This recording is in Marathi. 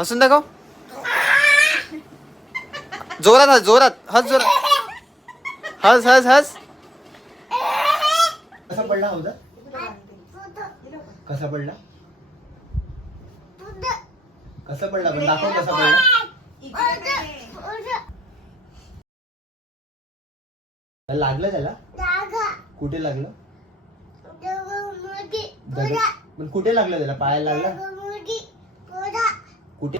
हसून दाखव. जोरात हस जोरात. हस जोरात. हस हस हस. कसा पडला हौदा कसा पडला? कसा पडला? पण दाखव कसा पडला. लागलं त्याला? कुठे लागलं? पण कुठे लागलं त्याला? पायाला लागलं? कुठे